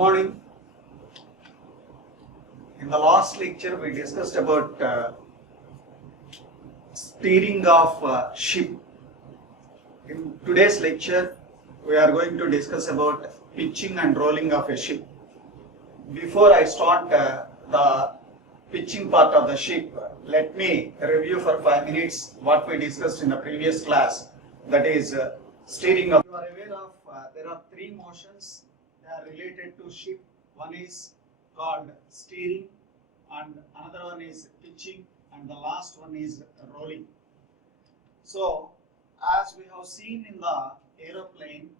Morning. In the last lecture, we discussed about steering of ship. In today's lecture, we are going to discuss about pitching and rolling of a ship. Before I start the pitching part of the ship, let me review for 5 minutes what we discussed in the previous class. That is steering of. You are aware of there are three motions. They are related to ship. One is called steering, and another one is pitching, and the last one is rolling. So, as we have seen in the aeroplane,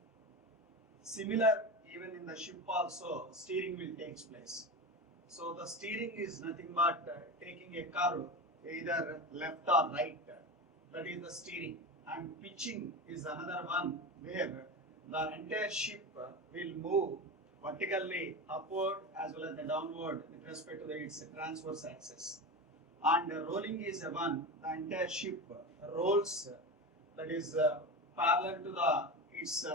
similar even in the ship also, steering will take place. So, the steering is nothing but taking a curve either left or right. That is the steering. And pitching is another one where the entire ship will move vertically upward as well as the downward with respect to its transverse axis. And rolling is a one, the entire ship rolls, that is parallel to its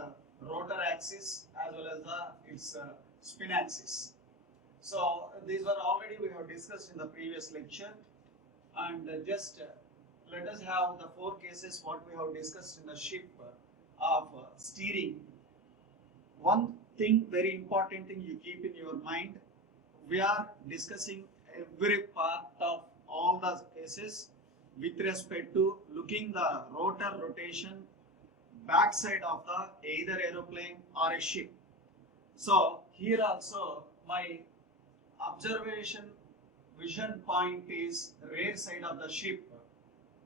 rotor axis as well as its spin axis. So these were already we have discussed in the previous lecture, and just let us have the four cases what we have discussed in the ship of steering. One thing, very important thing you keep in your mind, we are discussing every part of all the cases with respect to looking the rotor rotation backside of the either aeroplane or a ship. So here also my observation vision point is rear side of the ship.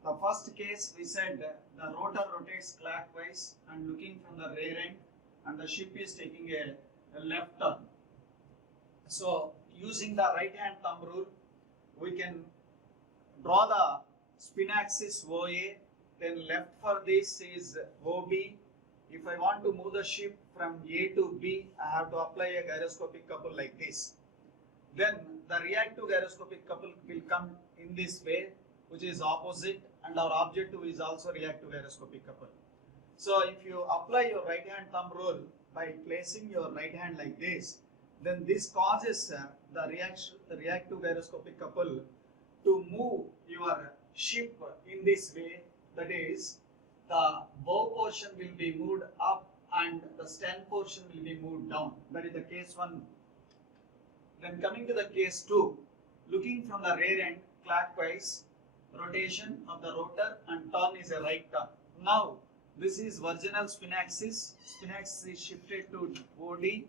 The first case we said the rotor rotates clockwise and looking from the rear end, and the ship is taking a left turn. So using the right hand thumb rule, we can draw the spin axis OA, then left for this is OB. If I want to move the ship from A to B, I have to apply a gyroscopic couple like this. Then the reactive gyroscopic couple will come in this way, which is opposite, and our objective is also reactive gyroscopic couple. So if you apply your right hand thumb rule by placing your right hand like this, then this causes the reactive gyroscopic couple to move your ship in this way. That is, the bow portion will be moved up and the stern portion will be moved down. That is the case 1. Then coming to the case 2, looking from the rear end clockwise, rotation of the rotor and turn is a right turn. Now this is virginal spin axis is shifted to OD,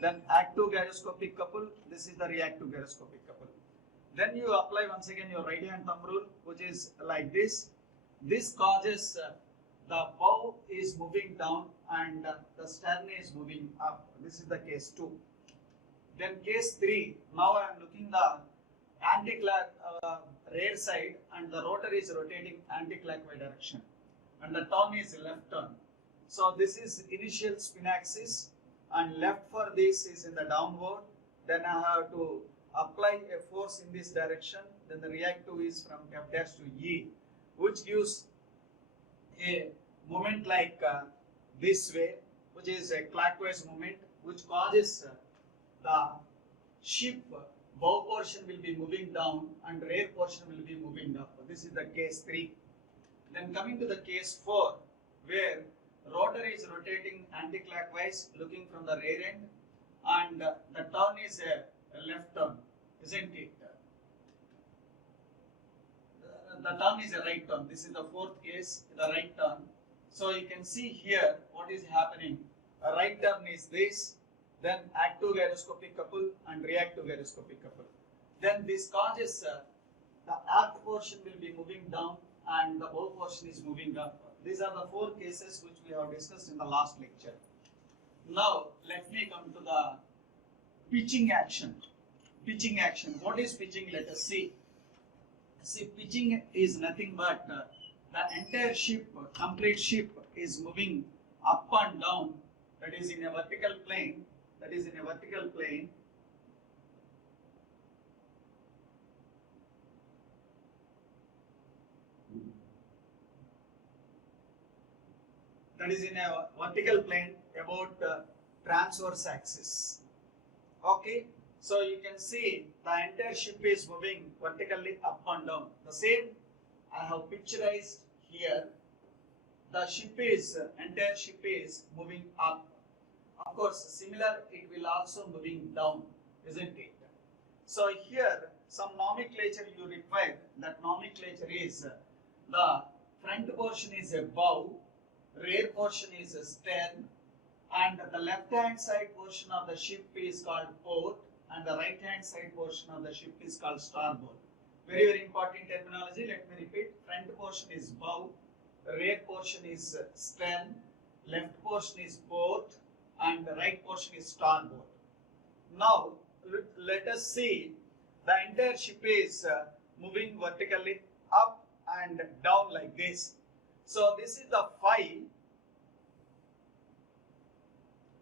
then active gyroscopic couple, this is the reactive gyroscopic couple. Then you apply once again your right hand thumb rule, which is like this. This causes the bow is moving down and the stern is moving up. This is the case 2. Then case 3, now I am looking the anti-clock rear side and the rotor is rotating anti-clockwise direction and the turn is left turn. So this is initial spin axis and left for this is in the downward. Then I have to apply a force in this direction. Then the reactive is from F dash to E, which gives a moment like this way, which is a clockwise moment, which causes the ship bow portion will be moving down and rear portion will be moving up. This is the case 3. Then coming to the case 4, where rotor is rotating anti-clockwise looking from the rear end and the turn is a left turn, isn't it? The turn is a right turn. This is the 4th case, the right turn. So you can see here what is happening. A right turn is this, then active gyroscopic couple and reactive gyroscopic couple. Then this causes the aft portion will be moving down and the bow portion is moving up. These are the 4 cases which we have discussed in the last lecture. Now let me come to the pitching action. Pitching action. What is pitching? Let us see. See, pitching is nothing but the entire ship, complete ship is moving up and down. That is in a vertical plane. That is in a vertical plane. That is in a vertical plane about transverse axis. Okay, so you can see the entire ship is moving vertically up and down. The same I have picturized here. The entire ship is moving up. Of course, similar it will also moving down, isn't it? So here some nomenclature you require. That nomenclature is the front portion is a bow, rear portion is a stern, and the left hand side portion of the ship is called port, and the right hand side portion of the ship is called starboard. Very important terminology. Let me repeat. Front portion is bow, rear portion is stern, left portion is port, and the right portion is starboard. Now let us see the entire ship is moving vertically up and down like this. So this is the phi.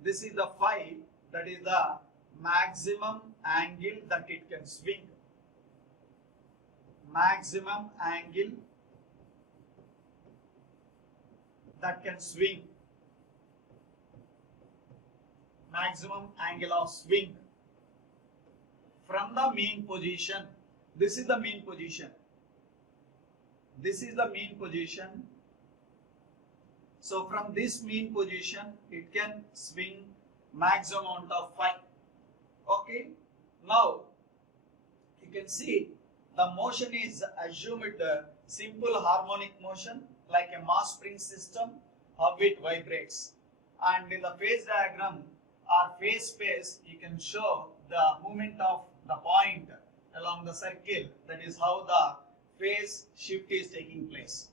This is the phi, that is the maximum angle that it can swing. Maximum angle that can swing. Maximum angle of swing from the mean position. This is the mean position. This is the mean position. So from this mean position, it can swing maximum amount of phi. Okay. Now you can see the motion is assumed simple harmonic motion like a mass spring system, how it vibrates. And in the phase diagram or phase space, you can show the movement of the point along the circle. That is how the phase shift is taking place.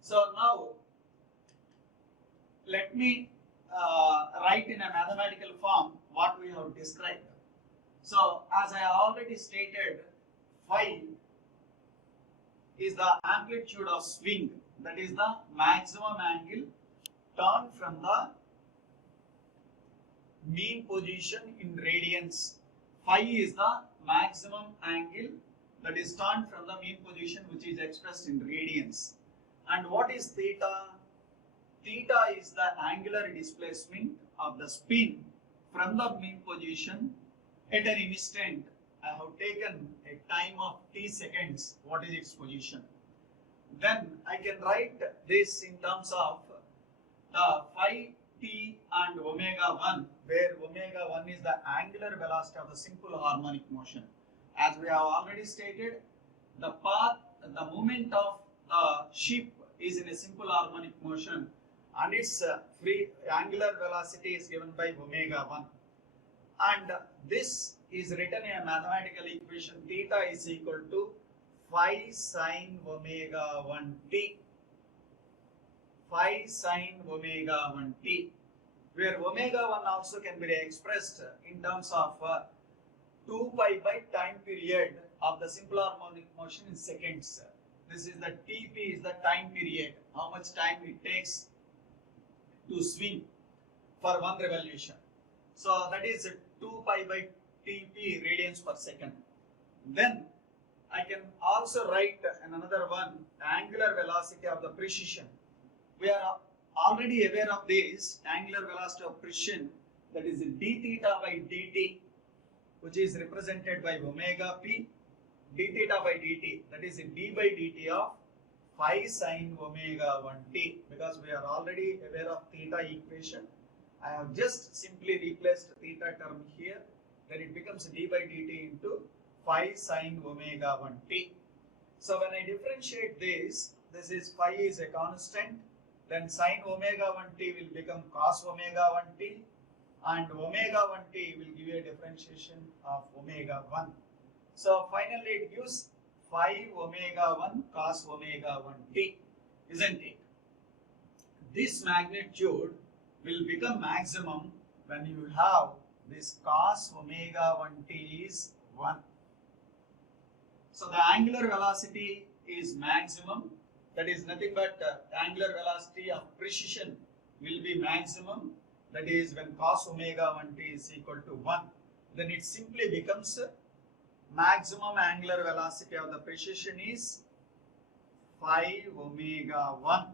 So now let me write in a mathematical form what we have described. So as I already stated, phi is the amplitude of swing, that is the maximum angle turned from the mean position in radians. Phi is the maximum angle that is turned from the mean position, which is expressed in radians. And what is theta? Theta is the angular displacement of the spin from the mean position at an instant. I have taken a time of t seconds. What is its position? Then I can write this in terms of the phi t and omega 1, where omega 1 is the angular velocity of the simple harmonic motion. As we have already stated, the path, the movement of the ship is in a simple harmonic motion, and its free angular velocity is given by omega 1. And this is written in a mathematical equation. Theta is equal to phi sine omega 1 t. Phi sine omega 1 t, where omega 1 also can be expressed in terms of 2 pi by time period of the simple harmonic motion in seconds. This is the Tp is the time period, how much time it takes to swing for one revolution. So that is 2 pi by Tp radians per second. Then I can also write another one, angular velocity of the precision. We are already aware of this angular velocity of precision, that is d theta by dt, which is represented by omega p, d theta by dt, that is d by dt of phi sine omega 1 t. Because we are already aware of theta equation, I have just simply replaced theta term here, then it becomes d by dt into phi sine omega 1 t. So when I differentiate this is phi is a constant, then sine omega 1 t will become cos omega 1 t, and omega 1 t will give you a differentiation of omega 1. So finally it gives phi omega 1 cos omega 1 t, isn't it? This magnitude will become maximum when you have this cos omega 1 t is 1. So the angular velocity is maximum, that is nothing but angular velocity of precision will be maximum, that is when cos omega 1 t is equal to 1. Then it simply becomes maximum angular velocity of the precision is phi omega 1,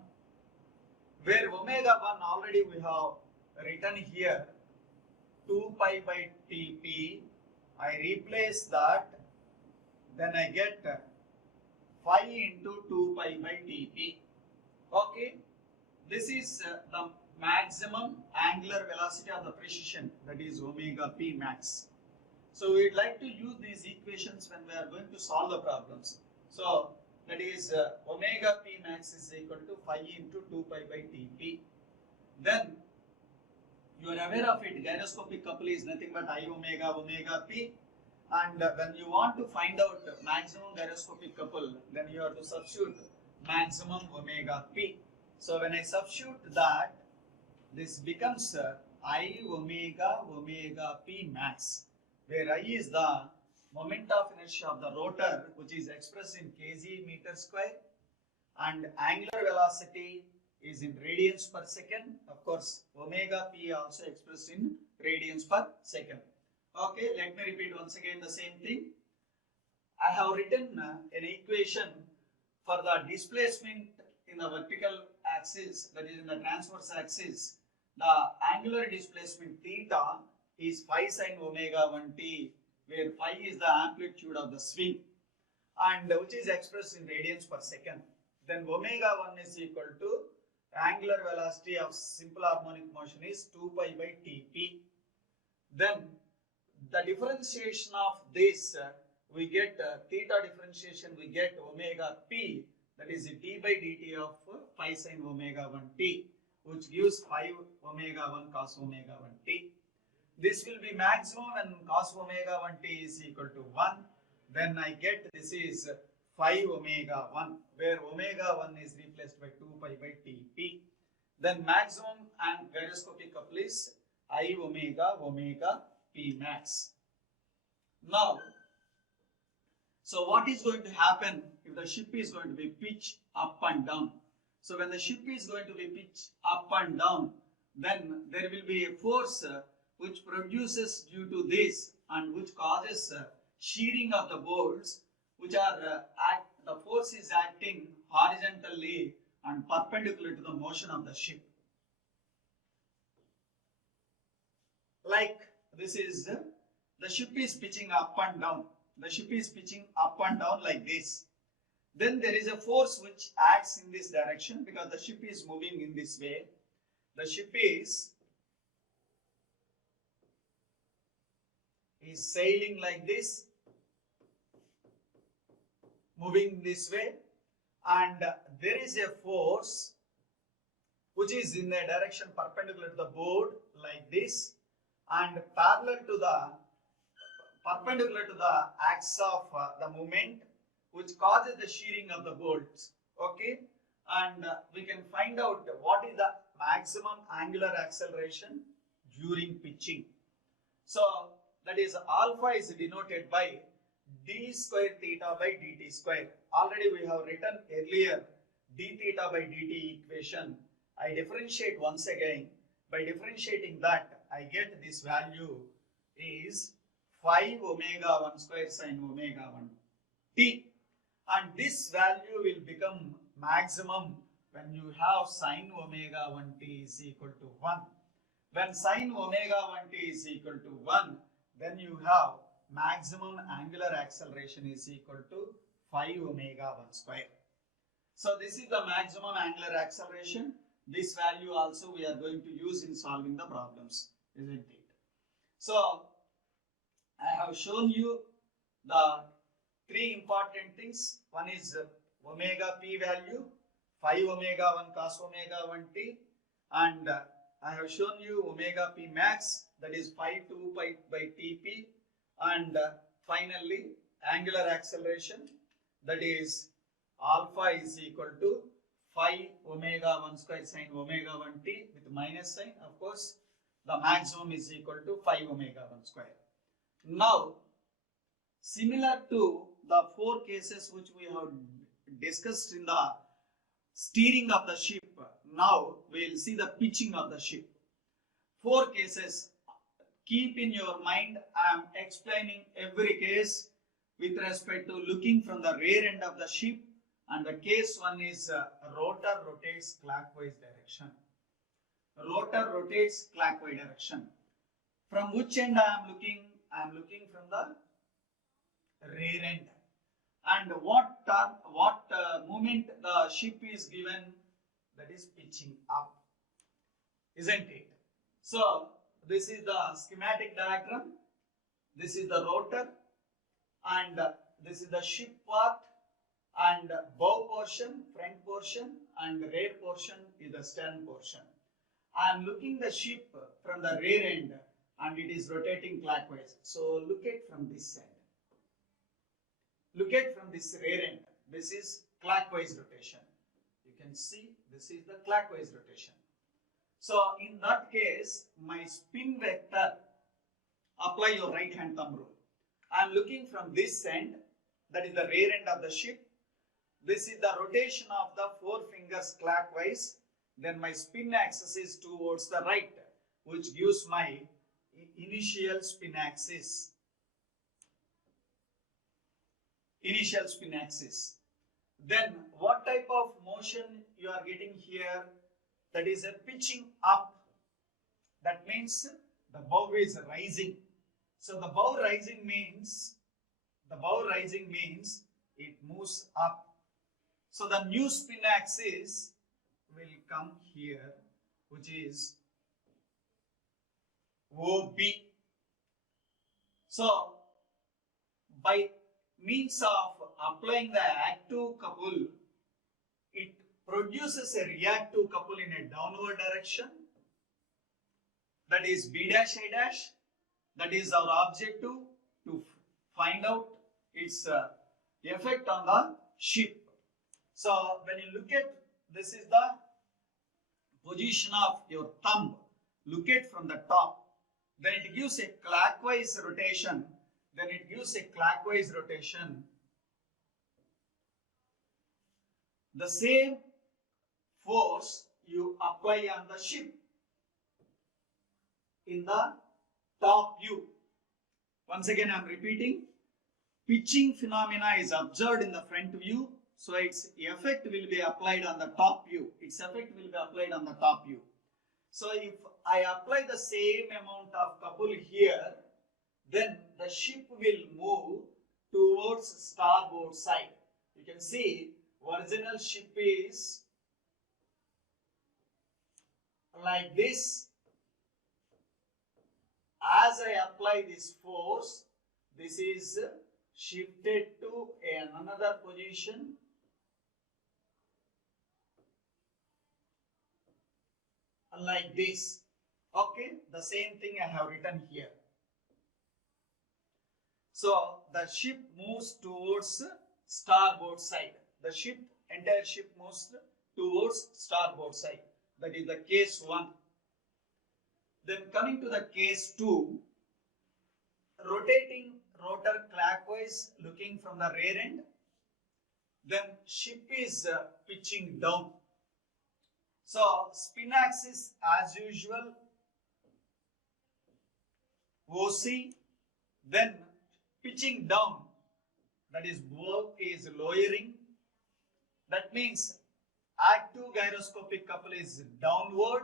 where omega 1 already we have written here 2 pi by Tp, I replace that, then I get phi into 2 pi by Tp. Okay, this is the maximum angular velocity of the precision, that is omega p max. So we'd like to use these equations when we are going to solve the problems. So that is omega p max is equal to phi into 2 pi by Tp. Then you are aware of it, gyroscopic couple is nothing but I omega p, and when you want to find out maximum gyroscopic couple, then you have to substitute maximum omega p. So when I substitute that, this becomes I omega p max, where I is the moment of inertia of the rotor, which is expressed in kg meter square, and angular velocity is in radians per second. Of course, omega p also expressed in radians per second. Okay, let me repeat once again the same thing. I have written an equation for the displacement in the vertical axis, that is in the transverse axis. The angular displacement theta is phi sin omega 1t, where phi is the amplitude of the swing, and which is expressed in radians per second. Then omega 1 is equal to angular velocity of simple harmonic motion is 2 pi by Tp. Then the differentiation of this, we get theta differentiation, we get omega p, that is d by dt of phi sin omega 1t, which gives phi omega 1 cos omega 1t. This will be maximum when cos omega 1t is equal to 1. Then I get this is phi omega 1, where omega 1 is replaced by 2 pi by Tp. Then maximum and gyroscopic couple is I omega p max. Now, so what is going to happen if the ship is going to be pitched up and down? So when the ship is going to be pitched up and down, then there will be a force which produces due to this and which causes shearing of the bolts, which are the force is acting horizontally and perpendicular to the motion of the ship. Like this is the ship is pitching up and down. The ship is pitching up and down like this. Then there is a force which acts in this direction because the ship is moving in this way. The ship is sailing like this, moving this way, and there is a force which is in a direction perpendicular to the board like this and perpendicular to the axis of the movement, which causes the shearing of the bolts. Okay, and we can find out what is the maximum angular acceleration during pitching. So that is alpha is denoted by d square theta by dt square. Already we have written earlier d theta by dt equation. I differentiate once again. By differentiating that, I get this value is phi omega 1 square sin omega 1 t, and this value will become maximum when you have sin omega 1 t is equal to 1. When sin omega 1 t is equal to 1, then you have maximum angular acceleration is equal to phi omega 1 square. So this is the maximum angular acceleration. This value also we are going to use in solving the problems, isn't it? So I have shown you the three important things. One is omega p value, phi omega 1 cos omega 1 t, and I have shown you omega p max, that is phi 2 pi by Tp, and finally angular acceleration, that is alpha is equal to phi omega 1 square sin omega 1 t with minus sign. Of course, the maximum is equal to phi omega 1 square. Now, similar to the four cases which we have discussed in the steering of the ship, now we will see the pitching of the ship. Four cases. Keep in your mind, I am explaining every case with respect to looking from the rear end of the ship, and the case one is rotor rotates clockwise direction. Rotor rotates clockwise direction. From which end I am looking? I am looking from the rear end. And what moment the ship is given? That is pitching up, isn't it? So this is the schematic diagram. This is the rotor, and this is the ship part, and bow portion, front portion, and rear portion is the stern portion. I am looking the ship from the rear end, and it is rotating clockwise. So look at from this end. Look at from this rear end. This is clockwise rotation. You can see this is the clockwise rotation. So in that case, my spin vector, apply your right hand thumb rule. I am looking from this end, that is the rear end of the ship. This is the rotation of the four fingers clockwise. Then my spin axis is towards the right, which gives my initial spin axis. Initial spin axis. Then what type of motion you are getting here? That is a pitching up. That means the bow is rising. So the bow rising means it moves up. So the new spin axis will come here, which is OB. So by means of applying the active couple, it produces a reactive couple in a downward direction. That is B dash I dash. That is our objective to find out its effect on the ship. So when you look at, this is the position of your thumb. Look at from the top. Then it gives a clockwise rotation. The same force you apply on the ship in the top view. Once again I am repeating, pitching phenomena is observed in the front view, so its effect will be applied on the top view. So if I apply the same amount of couple here, then the ship will move towards starboard side. You can see original ship is like this. As I apply this force, this is shifted to another position. Like this. Okay, the same thing I have written here. So the ship moves towards starboard side. Entire ship moves towards starboard side. That is the case 1. Then coming to the case 2, rotating rotor clockwise, looking from the rear end. Then ship is pitching down. So spin axis as usual, OC, then pitching down, that is bow is lowering. That means active gyroscopic couple is downward,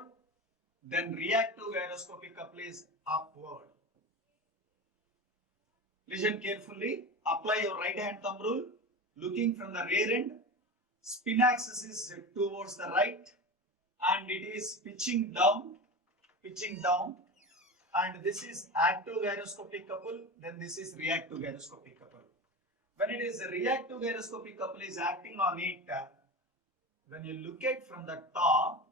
then reactive gyroscopic couple is upward. Listen carefully, apply your right hand thumb rule, looking from the rear end, spin axis is towards the right, and it is pitching down, and this is active gyroscopic couple, then this is reactive gyroscopic couple. When it is a reactive gyroscopic couple is acting on it, when you look at from the top,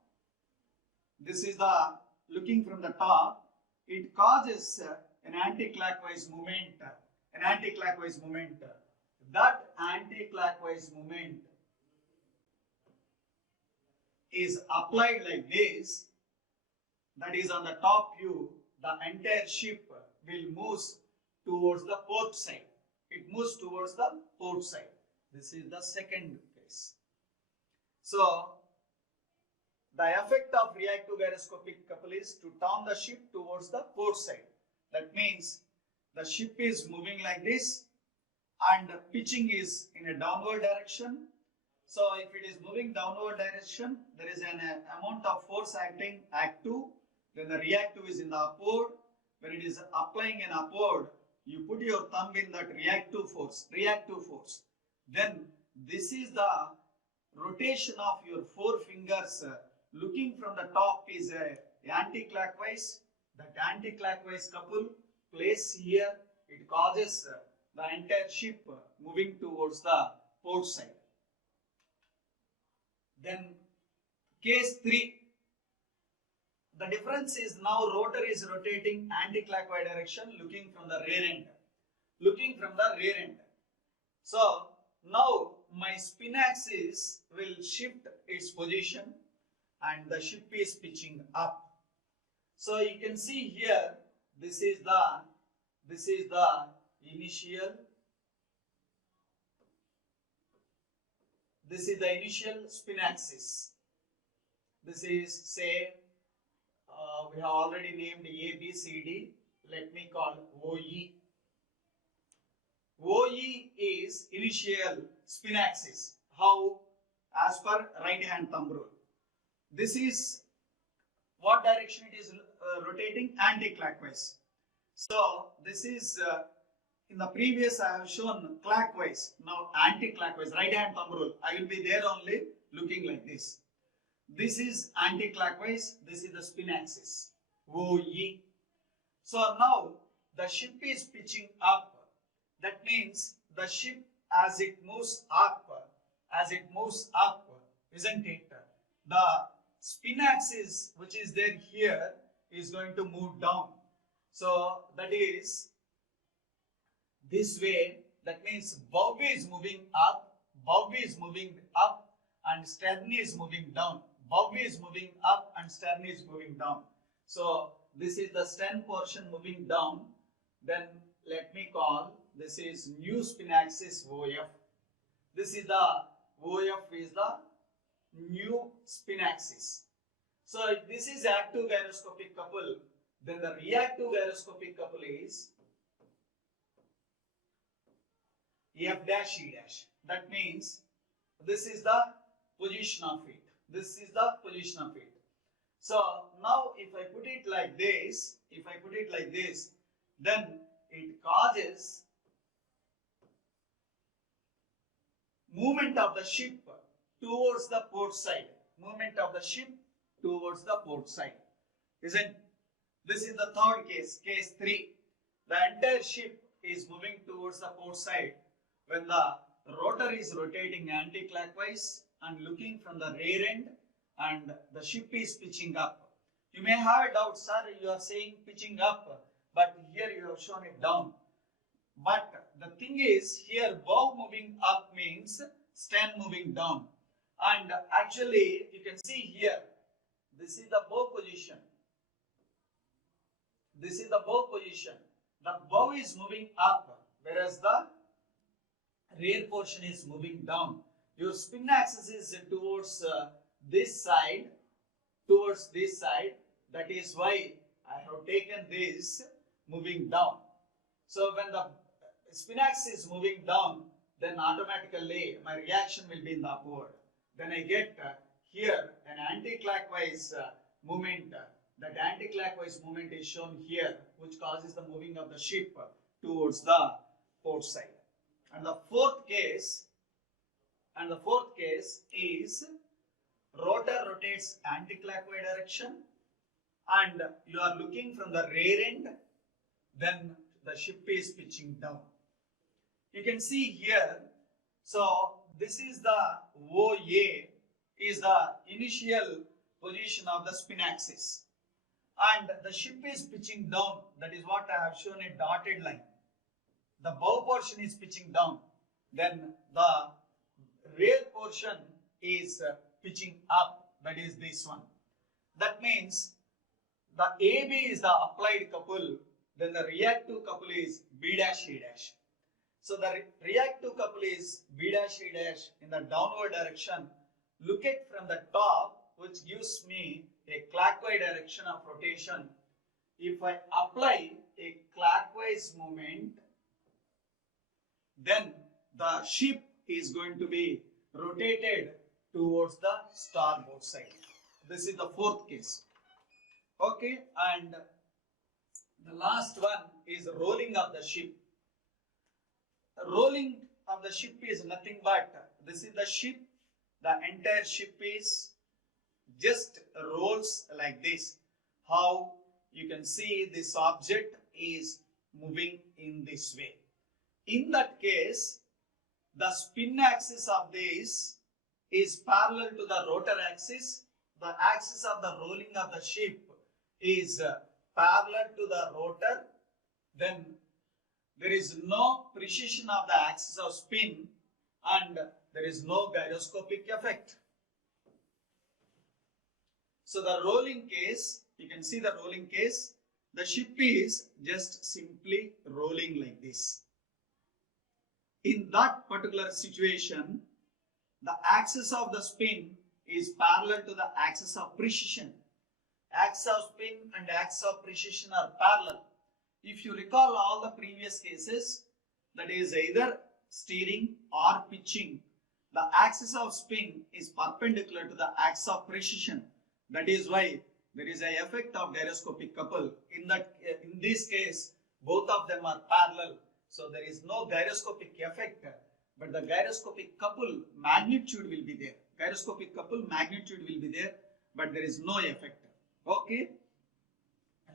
this is the looking from the top, it causes an anti-clockwise movement. That anti-clockwise movement is applied like this. That is on the top view, the entire ship will move towards the port side. It moves towards the port side. This is the second case. So the effect of reactive gyroscopic couple is to turn the ship towards the port side. That means the ship is moving like this and pitching is in a downward direction. So if it is moving downward direction, there is an amount of force acting, active, then the reactive is in the upward. when it is applying an upward, you put your thumb in that reactive force, then this is the rotation of your four fingers looking from the top is anti-clockwise. That anti-clockwise couple place here, it causes the entire ship moving towards the port side. Then case 3, the difference is now rotor is rotating anti-clockwise direction looking from the rear end. So now my spin axis will shift its position and the ship is pitching up. So you can see here, this is the initial spin axis. This is, say, we have already named A, B, C, D. Let me call OE. OE is initial spin axis. How? As per right hand thumb rule. This is what direction it is rotating? Anti-clockwise. So this is in the previous I have shown clockwise. Now anti-clockwise, right hand thumb rule. I will be there only looking like this. This is anti-clockwise. This is the spin axis. OE. So now the ship is pitching up. That means the ship as it moves up, isn't it? The spin axis which is there here is going to move down. So that is this way. That means bow is moving up, and stern is moving down. Bow is moving up and stern is moving down. So this is the stern portion moving down. Then let me call this is new spin axis OF. This is the OF is the new spin axis. So if this is active gyroscopic couple, then the reactive gyroscopic couple is F dash E dash. That means this is the position of it. So now if I put it like this, then it causes movement of the ship towards the port side. Isn't? This is the third case, case 3. The entire ship is moving towards the port side when the rotor is rotating anti-clockwise and looking from the rear end, and the ship is pitching up. You may have a doubt, sir, you are saying pitching up, but here you have shown it down. But the thing is, here bow moving up means stern moving down. And actually, you can see here, this is the bow position. The bow is moving up, whereas the rear portion is moving down. Your spin axis is towards this side. That is why I have taken this moving down. So when the spin axis is moving down, then automatically my reaction will be in the upward. Then I get here an anti-clockwise movement. That anti-clockwise movement is shown here, which causes the moving of the ship towards the port side. And the fourth case is rotor rotates anti-clockwise direction and you are looking from the rear end, then the ship is pitching down. You can see here, so this is the OA, is the initial position of the spin axis, and the ship is pitching down. That is what I have shown a dotted line. The bow portion is pitching down, then the rear portion is pitching up, that is this one. That means the AB is the applied couple, then the reactive couple is B dash A dash. So the reactive couple is B dash A dash in the downward direction. Look at from the top, which gives me a clockwise direction of rotation. If I apply a clockwise movement, then the ship is going to be rotated towards the starboard side. This is the fourth case. Okay, and The last one is rolling of the ship. Rolling of the ship is nothing but, this is the ship, the entire ship is just rolls like this. How you can see this object is moving in this way. In that case, the spin axis of this is parallel to the rotor axis. The axis of the rolling of the ship is parallel to the rotor. Then there is no precession of the axis of spin and there is no gyroscopic effect. So the rolling case, you can see the rolling case, the ship is just simply rolling like this. In that particular situation, the axis of the spin is parallel to the axis of precession. Axis of spin and axis of precession are parallel. If you recall all the previous cases, that is either steering or pitching, the axis of spin is perpendicular to the axis of precession. That is why there is an effect of gyroscopic couple. In this case, both of them are parallel. So there is no gyroscopic effect, but the gyroscopic couple magnitude will be there. Gyroscopic couple magnitude will be there, but there is no effect. Okay.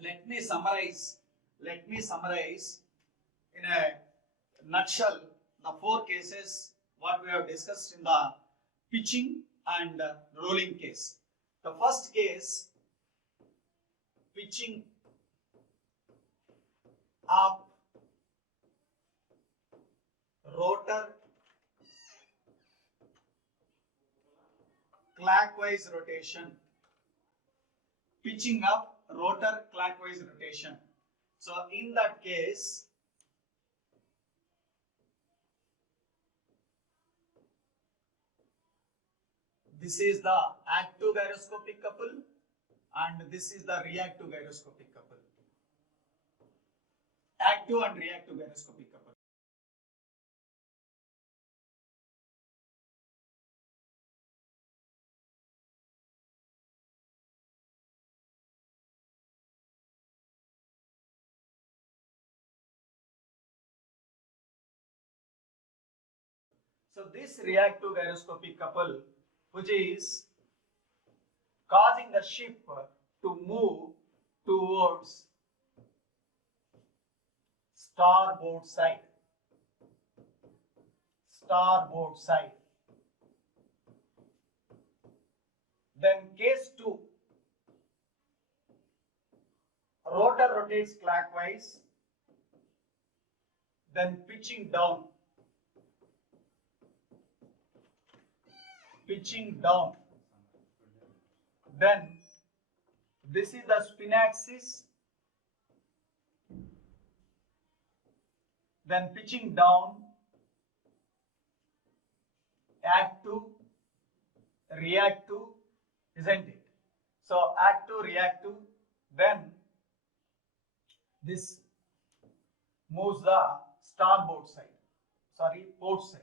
Let me summarize in a nutshell the four cases what we have discussed in the pitching and rolling case. The first case, pitching up, rotor clockwise rotation, pitching up, rotor clockwise rotation. So in that case, this is the active gyroscopic couple and this is the reactive gyroscopic couple. Active and reactive gyroscopic couple. So this reactive gyroscopic couple, which is causing the ship to move towards starboard side. Starboard side. Then case 2, rotor rotates clockwise, then pitching down. Pitching down. Then this is the spin axis. Then pitching down, active, reactive, isn't it? So active, reactive, then this moves the starboard side, port side.